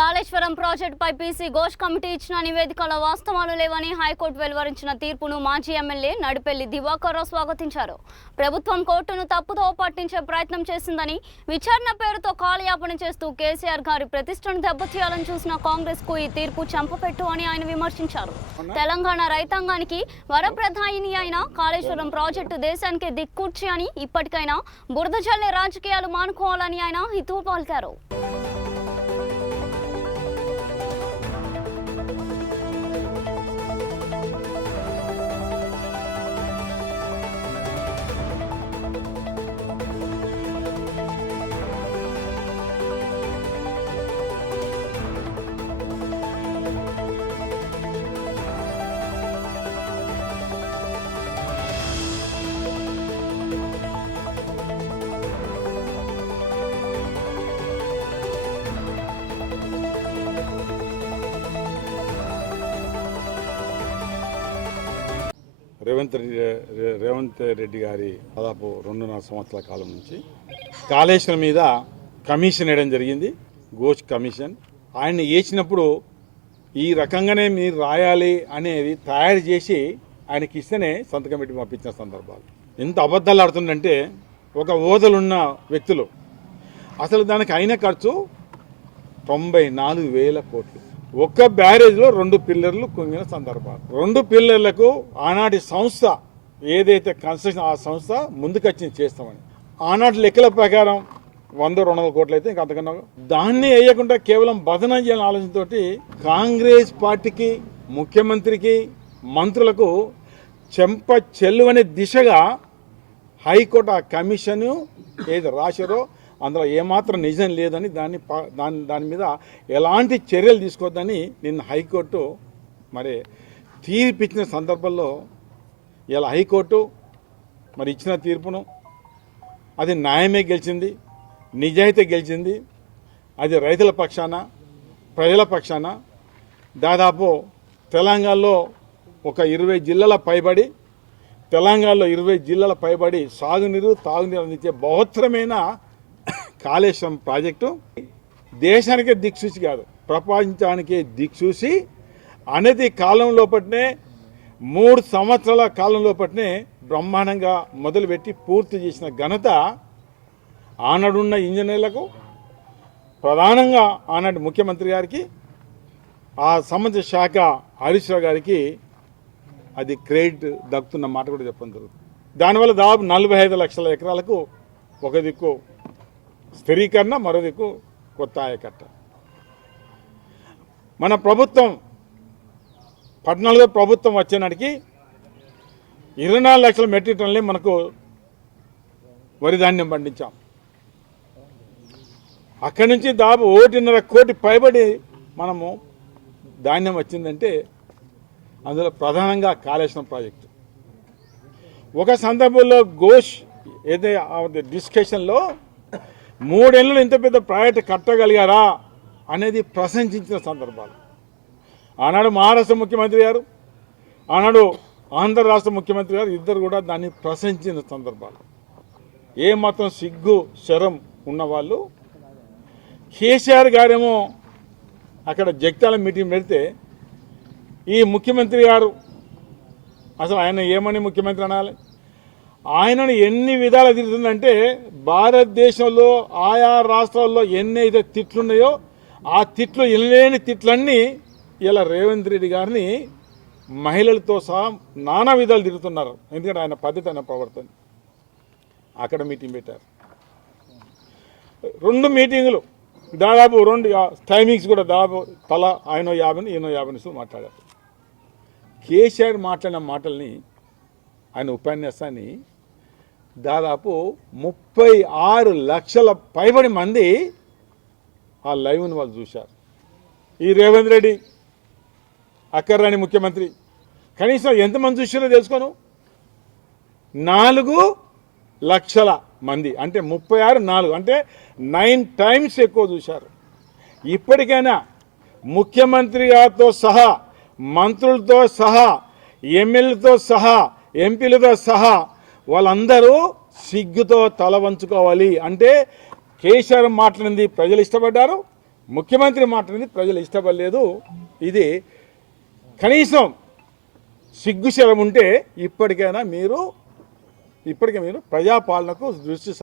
కాళేశ్వరం ప్రాజెక్టుపై PC Ghosh committee ఇచ్చిన నివేదికలో వాస్తవాలు లేవని హైకోర్టు వెలువరించిన తీర్పును మాజీ ఎమ్మెల్యే నడిపెల్లి దివాకర్ రావు స్వాగతించారు. ప్రభుత్వం కోర్టును తప్పుదో పట్టించే ప్రయత్నం చేసిందని, విచారణ పేరుతో కాలయాపన చేస్తూ కేసీఆర్ గారి ప్రతిష్టను దెబ్బతీయాలని చూసిన కాంగ్రెస్ కు ఈ తీర్పు చంపపెట్టు అని ఆయన విమర్శించారు. తెలంగాణ రైతాంగానికి వరప్రదాయిని అయిన కాళేశ్వరం ప్రాజెక్టు దేశానికి దిక్కుర్చి అని ఇప్పటికైనా బురద జల్లే రాజకీయాలు మానుకోవాలని ఆయన హితవు పలికారు. రేవంత్ రెడ్డి గారి దాదాపు 2.5 సంవత్సరాల కాలం నుంచి కాళేశ్వరం మీద కమిషన్ వేయడం జరిగింది. ఘోష్ కమిషన్ ఆయన్ని వేసినప్పుడు ఈ రకంగానే మీరు రాయాలి అనేది తయారు చేసి ఆయనకి ఇస్తేనే సంతకం పెట్టి పంపించిన సందర్భాలు. ఎంత అబద్ధాలు ఆడుతుందంటే, ఒక ఓదలున్న వ్యక్తులు అసలు దానికి అయిన ఖర్చు 94,000 కోట్లు. ఒక్క బ్యారేజ్లో 2 పిల్లర్లు కుంగిన సందర్భాలు. 2 పిల్లర్లకు ఆనాటి సంస్థ ఏదైతే కన్స్ట్రక్షన్ ఆ సంస్థ ముందుకొచ్చి చేస్తామని ఆనాటి లెక్కల ప్రకారం 100-200 కోట్లు అయితే ఇంకా అంతకన్నా దాన్ని వేయకుండా కేవలం బదనం చేయాలని ఆలోచనతో కాంగ్రెస్ పార్టీకి, ముఖ్యమంత్రికి, మంత్రులకు చెంప చెల్లువనే దిశగా హైకోర్టు ఆ కమిషన్ ఏది రాశారో అందులో ఏమాత్రం నిజం లేదని దాని మీద ఎలాంటి చర్యలు తీసుకోవద్దని నిన్న హైకోర్టు మరి తీర్పిచ్చిన సందర్భంలో ఇలా హైకోర్టు మరి ఇచ్చిన తీర్పును అది న్యాయమే గెలిచింది, నిజాయితీ గెలిచింది. అది రైతుల పక్షాన, ప్రజల పక్షాన దాదాపు తెలంగాణలో ఒక 20 జిల్లాల పైబడి సాగునీరు, తాగునీరు అందించే బహుత్తరమైన కాళేశ్వరం ప్రాజెక్టు దేశానికే దిక్సూచి కాదు, ప్రపంచానికే దిక్సూచి అనేది కాలం లోపట్నే 3 సంవత్సరాల కాలం లోపట్నే బ్రహ్మాండంగా మొదలుపెట్టి పూర్తి చేసిన ఘనత ఆనాడున్న ఇంజనీర్లకు, ప్రధానంగా ఆనాటి ముఖ్యమంత్రి గారికి, ఆ సంబంధిత శాఖ హరీష్ రావు గారికి అది క్రెడిట్ దక్కుతున్న మాట కూడా చెప్పడం జరుగుతుంది. దానివల్ల దాదాపు 45 లక్షల ఎకరాలకు ఒక దిక్కు స్థిరీకరణ, మరో దిక్కు కొత్త ఆయకట్ట. మన ప్రభుత్వం 14వ ప్రభుత్వం వచ్చే నాటికి 24 లక్షల మెట్రిక్ టన్నులే మనకు వరి ధాన్యం పండించాం. అక్కడి నుంచి దాదాపు 1.5 కోటి పైబడి మనము ధాన్యం వచ్చిందంటే అందులో ప్రధానంగా కాళేశ్వరం ప్రాజెక్టు. ఒక సందర్భంలో ఘోష్ ఏదైతే డిస్కషన్లో 3 ఏళ్ళు ఇంత పెద్ద ప్రాజెక్టు కట్టగలిగారా అనేది ప్రశంసించిన సందర్భాలు. ఆనాడు మహారాష్ట్ర ముఖ్యమంత్రి గారు, ఆనాడు ఆంధ్ర రాష్ట్ర ముఖ్యమంత్రి గారు ఇద్దరు కూడా దాన్ని ప్రశంసించిన సందర్భాలు. ఏ మాత్రం సిగ్గు శరం ఉన్నవాళ్ళు. కేసీఆర్ గారేమో అక్కడ జగిత్యాల మీటింగ్ పెడితే ఈ ముఖ్యమంత్రి గారు అసలు ఆయన ఏమని ముఖ్యమంత్రి అనాలి, ఆయనను ఎన్ని విధాలు తిరుగుతుందంటే భారతదేశంలో ఆయా రాష్ట్రాల్లో ఎన్నైతే తిట్లున్నాయో ఆ తిట్లు ఎనలేని తిట్లన్నీ ఇలా రేవంత్ రెడ్డి గారిని మహిళలతో సహా నానా విధాలు తిరుగుతున్నారు. ఎందుకంటే ఆయన పద్ధతి, ఆయన ప్రవర్తన. అక్కడ మీటింగ్ పెట్టారు, 2 మీటింగులు దాదాపు 2 టైమింగ్స్ కూడా దాదాపు తల ఆయన 50 ఈయన 50 నిమిషాలు మాట్లాడారు. కేసీఆర్ మాట్లాడిన మాటల్ని, ఆయన ఉపన్యాసాన్ని దాదాపు 36 లక్షల పైబడి మంది ఆ లైవ్ని వాళ్ళు చూశారు. ఈ రేవంత్ రెడ్డి అక్కర్రాని ముఖ్యమంత్రి కనీసం ఎంతమంది చూసారో తెలుసుకోను, 4 లక్షల మంది అంటే 36 అంటే 9 టైమ్స్ ఎక్కువ చూశారు. ఇప్పటికైనా ముఖ్యమంత్రి గారితో సహా, మంత్రులతో సహా, ఎమ్మెల్యేలతో సహా, ఎంపీలతో సహా వాళ్ళందరూ సిగ్గుతో తల వంచుకోవాలి. అంటే కేసీఆర్ మాట్లాడింది ప్రజలు ఇష్టపడ్డారు, ముఖ్యమంత్రి మాటని ప్రజలు ఇష్టపడలేదు. ఇది కనీసం సిగ్గుశరం ఉంటే ఇప్పటికే మీరు ప్రజాపాలనకు దృష్టి